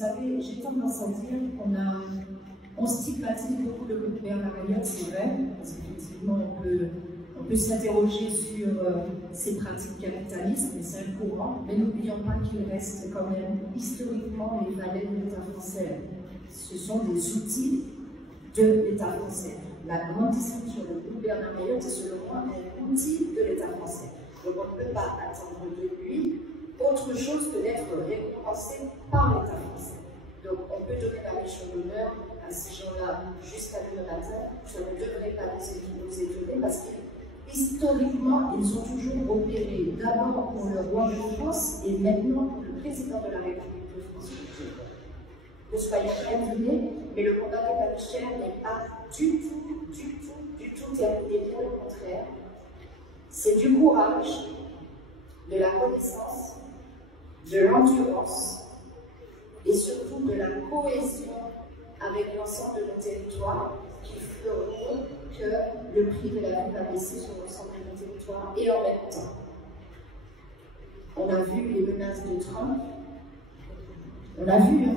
Vous savez, j'ai tendance à dire qu'on stigmatise beaucoup le groupe Bernard Elliott, c'est vrai, parce qu'effectivement, on peut s'interroger sur ces pratiques capitalistes, mais c'est un courant, mais n'oublions pas qu'il reste quand même historiquement les valets de l'État français. Ce sont des outils de l'État français. La grande discussion du groupe Bernard Elliott est selon moi un outil de l'État français. Donc on ne peut pas attendre de lui autre chose que d'être récompensé par l'État français. Donc on peut donner la Légion d'honneur à ces gens-là jusqu'à demain matin, ça ne devrait pas nous étonner parce qu'historiquement, ils ont toujours opéré d'abord pour le roi de France et maintenant pour le président de la République de France. Ne soyez pas étonnés, mais le combat de la chair n'est pas du tout terminé, bien au contraire. C'est du courage, de la connaissance, de l'endurance et surtout de la cohésion avec l'ensemble de nos territoires qui feront que le prix de la vie va baisser sur l'ensemble de nos territoires. Et en même temps, on a vu les menaces de Trump, on a vu,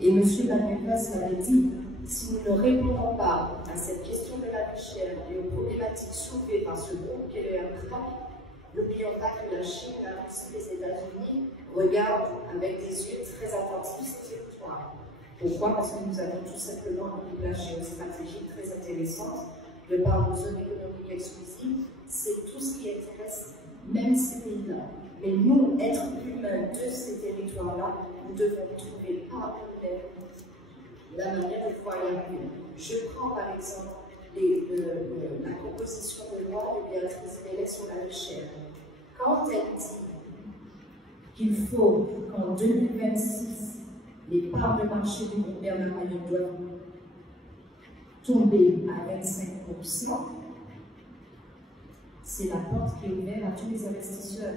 et M. Manuel Valls l'avait dit, si nous ne répondons pas à cette question de la vie chère et aux problématiques soulevées par ce groupe qui est le RCRA, n'oublions pas que la Chine, la Russie, les États-Unis regardent avec des yeux très attentifs ces territoires. Pourquoi? Parce que nous avons tout simplement une plage géostratégique très intéressante de par nos zones économiques exclusives. C'est tout ce qui intéresse même ces pays-là. Mais nous, êtres humains de ces territoires-là, nous devons trouver par nous-mêmes la manière de pouvoir y arriver. Je prends par exemple la proposition de loi de Béatrice Bellet sur la vie chère. Quand elle dit qu'il faut qu'en 2026, les parts de marché du groupe Bernard Elliott doivent tomber à 25%, c'est la porte qui est ouverte à tous les investisseurs.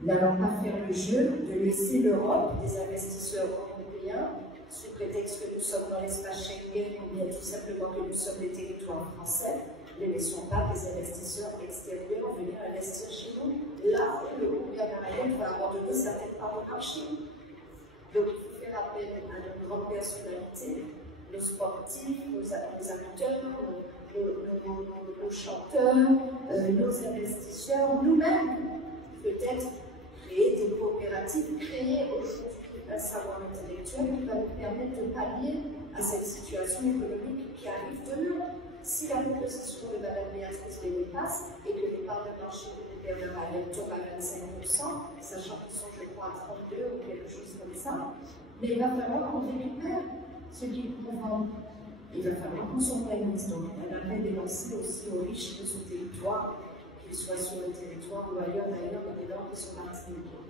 Nous n'allons pas faire le jeu de laisser l'Europe, des investisseurs européens, sous prétexte que nous sommes dans l'espace Schengen ou bien tout simplement que nous sommes des territoires français, ne laissons pas des investisseurs extérieurs venir investir chez nous. Là où le groupe Bernard Elliott va abandonner certaines parts de marché. Donc il faut faire appel à nos grandes personnalités, nos sportifs, nos acteurs, nos chanteurs, nos investisseurs, nous-mêmes, peut-être créer des coopératives, créer aujourd'hui un savoir intellectuel qui va nous permettre de pallier à cette situation économique qui arrive demain. Si la proposition de Mme Béatrice Bellet passe et que les parts de marché du Bernard Elliott tombent à 25%, sachant qu'ils sont, je crois, à 32 ou quelque chose comme ça, mais il va falloir qu'on récupère ce qu'ils nous vendent. Il va falloir qu'on s'organise. Donc, un appel est lancé aussi aux riches de ce territoire, qu'ils soient sur le territoire ou ailleurs, d'ailleurs, des gens qui sont martiniquais.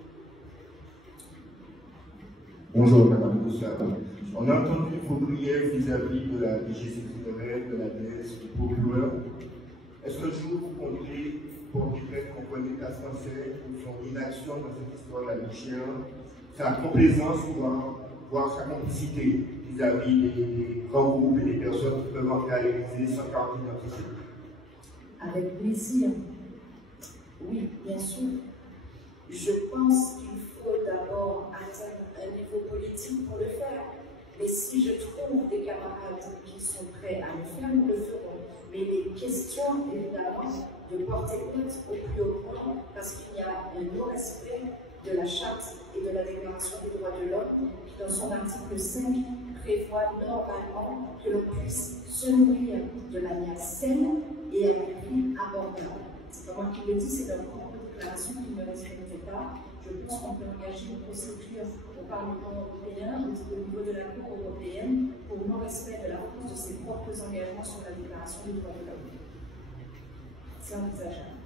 Bonjour Madame Boussard. On a entendu vos prières vis-à-vis de la DGCCRF, de la DS, du procureur. Est-ce que je vous comptez pour dire qu'on connaît l'État français pour son inaction dans cette histoire de la vie chère, sa complaisance, voire sa complicité vis-à-vis des grands groupes et des personnes qui peuvent en réaliser sans carte d'identité? Avec plaisir. Oui, bien sûr. Je pense qu'il faut d'abord atteindre un niveau politique pour le faire. Mais si je trouve des camarades qui sont prêts à le faire, nous le ferons. Mais il est question, évidemment, de porter plainte au plus haut point parce qu'il y a un non-respect de la Charte et de la Déclaration des droits de l'homme qui, dans son article 5, prévoit normalement que l'on puisse se nourrir de manière saine et à un prix abordable. C'est pas moi qui le dis, c'est leur propre déclaration qui ne respecte pas. Je pense qu'on peut engager une procédure au Parlement européen, au niveau de la Cour européenne, pour non-respect de la France de ses propres engagements sur la Déclaration des droits de l'homme. C'est envisageable.